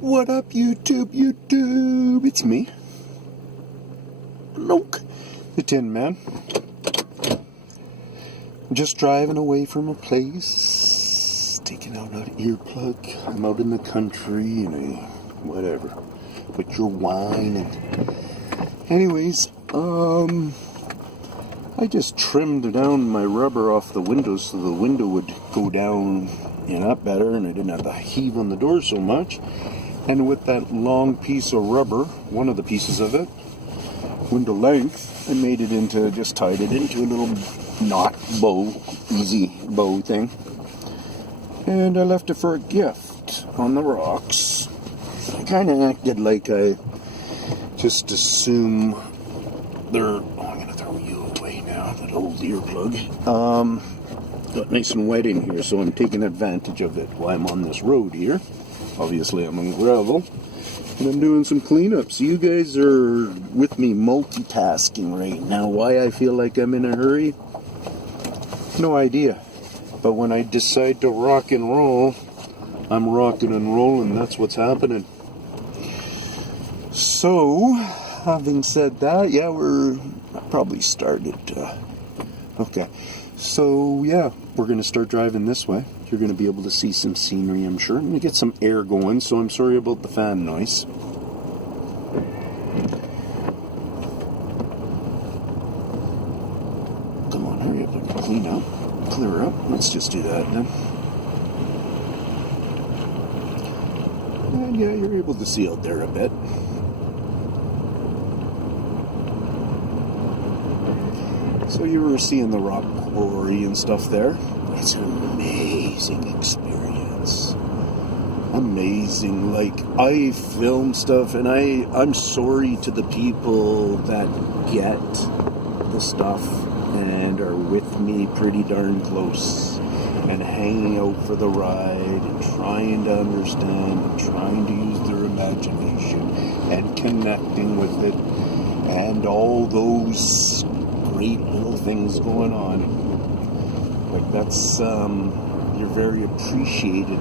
What up, YouTube? It's me, Loke, the Tinman. Just driving away from a place, taking out an earplug. I'm out in the country, whatever. Put your wine and... Anyways, I just trimmed down my rubber off the window so the window would go down, up better, and I didn't have to heave on the door so much. And with that long piece of rubber, one of the pieces of it, window length, I made it into, just tied it into a little knot bow, easy bow thing. And I left it for a gift on the rocks. I kind of acted like I just assume they're... Oh, I'm going to throw you away now, that old earplug. Got nice and wet in here, so I'm taking advantage of it while I'm on this road here. Obviously, I'm on gravel, and I'm doing some cleanups. You guys are with me multitasking right now. Why I feel like I'm in a hurry? No idea. But when I decide to rock and roll, I'm rocking and rolling. That's what's happening. So, having said that, yeah, I probably started. Okay. So, yeah, we're going to start driving this way. You're going to be able to see some scenery, I'm sure. I'm going to get some air going, so I'm sorry about the fan noise. Come on, hurry up and clean up. Clear up. Let's just do that then. And yeah, you're able to see out there a bit. So you were seeing the rock quarry and stuff there. It's an amazing experience. Amazing. Like, I film stuff, and I'm sorry to the people that get the stuff and are with me pretty darn close and hanging out for the ride and trying to understand and trying to use their imagination and connecting with it and all those great little things going on. Like, that's, you're very appreciated.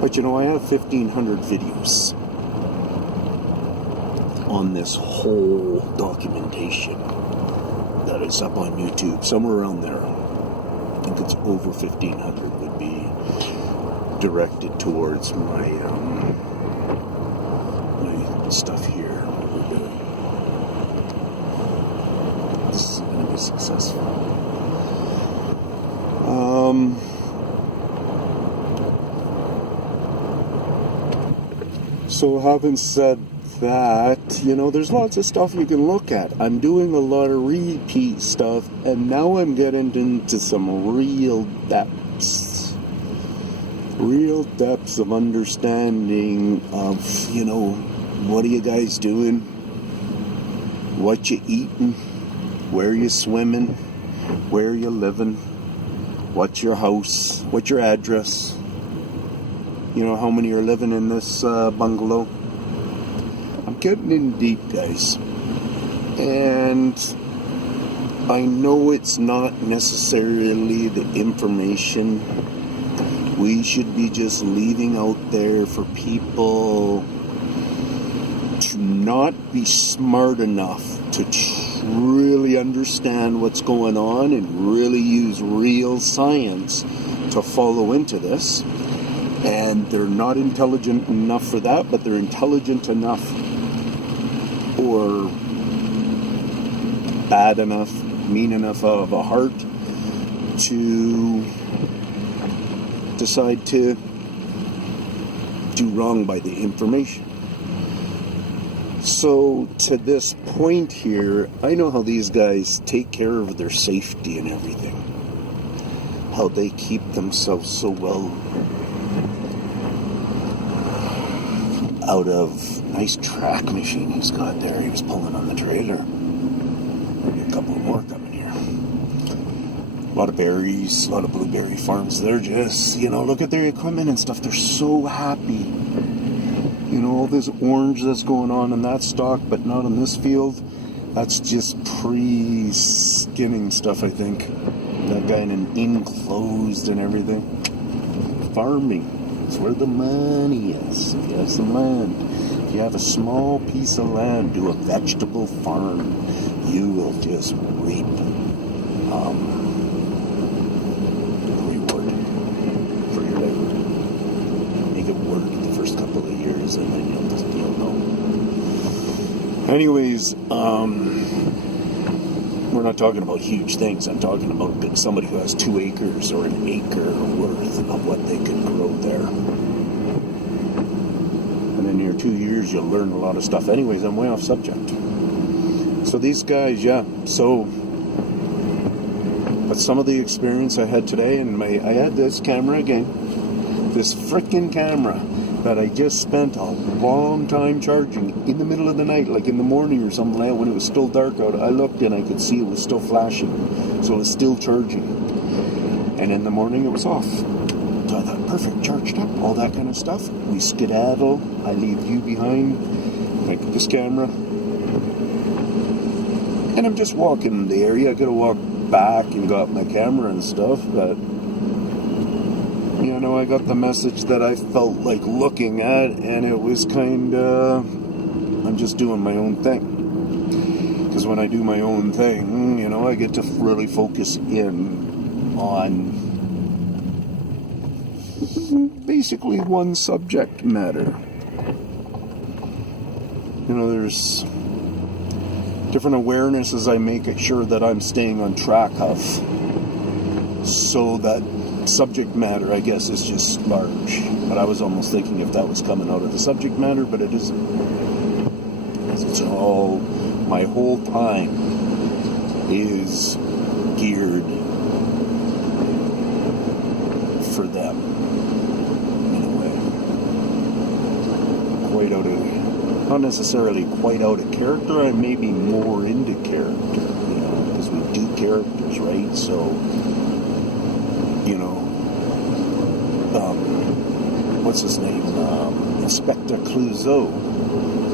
But I have 1,500 videos on this whole documentation that is up on YouTube, somewhere around there. I think it's over 1,500 would be directed towards my, my stuff here. This is going to be successful. So having said that, there's lots of stuff you can look at. I'm doing a lot of repeat stuff, and now I'm getting into some real depths of understanding of, what are you guys doing? What you eating? Where you swimming? Where you living? What's your house? What's your address? How many are living in this bungalow? I'm getting in deep, guys. And I know it's not necessarily the information we should be just leaving out there for people to not be smart enough to really understand what's going on and really use real science to follow into this. And they're not intelligent enough for that, but they're intelligent enough or bad enough, mean enough of a heart to decide to do wrong by the information. So to this point here, I know how these guys take care of their safety and everything. How they keep themselves so well out of nice track machine he's got there. He was pulling on the trailer. Maybe a couple more coming here. A lot of berries, a lot of blueberry farms. They're just, look at their equipment and stuff. They're so happy. All this orange that's going on in that stock, but not in this field. That's just pre-skinning stuff, I think. That guy in an enclosed and everything. farming. It's where the money is. If you have some land, if you have a small piece of land, do a vegetable farm. You will just reap reward for your labor. Make it work the first couple of years, and then you'll know. Anyways, we're not talking about huge things. I'm talking about somebody who has 2 acres or an acre worth of what they could grow there. And in your 2 years, you'll learn a lot of stuff. Anyways, I'm way off subject. So these guys, but some of the experience I had today, and I had this camera again, this frickin' camera that I just spent a long time charging in the middle of the night, like in the morning or something like that, when it was still dark out. I looked and I could see it was still flashing, so it was still charging. And in the morning it was off. So I thought, perfect, charged up, all that kind of stuff. We skedaddle, I leave you behind, like this camera. And I'm just walking the area. I gotta walk back and got my camera and stuff, but I got the message that I felt like looking at, and it was I'm just doing my own thing. Because when I do my own thing, I get to really focus in on basically one subject matter. There's different awarenesses I make sure that I'm staying on track of, so that subject matter, I guess, is just large. But I was almost thinking if that was coming out of the subject matter, but it isn't. It's all, my whole time is geared for them, in a way. Quite out of, not necessarily quite out of character, I may be more into character, because we do characters, right? So, what's his name? Inspector Clouseau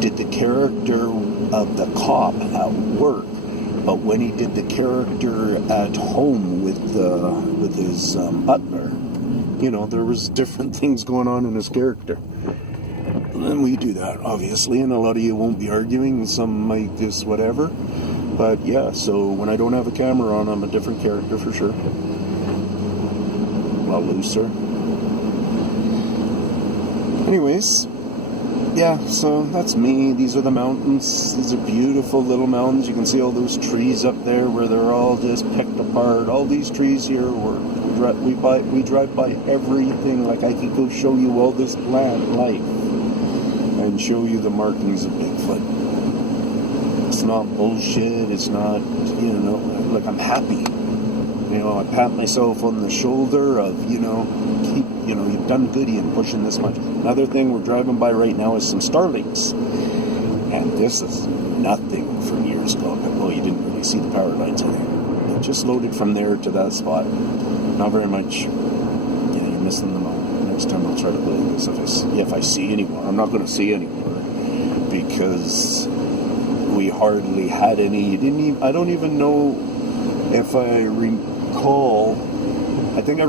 did the character of the cop at work, but when he did the character at home with his butler, there was different things going on in his character. And we do that, obviously, and a lot of you won't be arguing, some might just whatever. But yeah, so when I don't have a camera on, I'm a different character for sure. A lot looser. Anyways, so that's me. These are the mountains. These are beautiful little mountains. You can see all those trees up there where they're all just picked apart. All these trees here, we drive by everything. Like I could go show you all this plant life and show you the markings of Bigfoot. It's not bullshit. It's not, like I'm happy. I pat myself on the shoulder of, you've done good in pushing this much. Another thing we're driving by right now is some starlings. And this is nothing from years ago. Well, you didn't really see the power lines on it. It just loaded from there to that spot. Not very much. You're missing them all. Next time I'll try to play this if I see any more. I'm not going to see any more because we hardly had any. I don't even know if I recall. I think I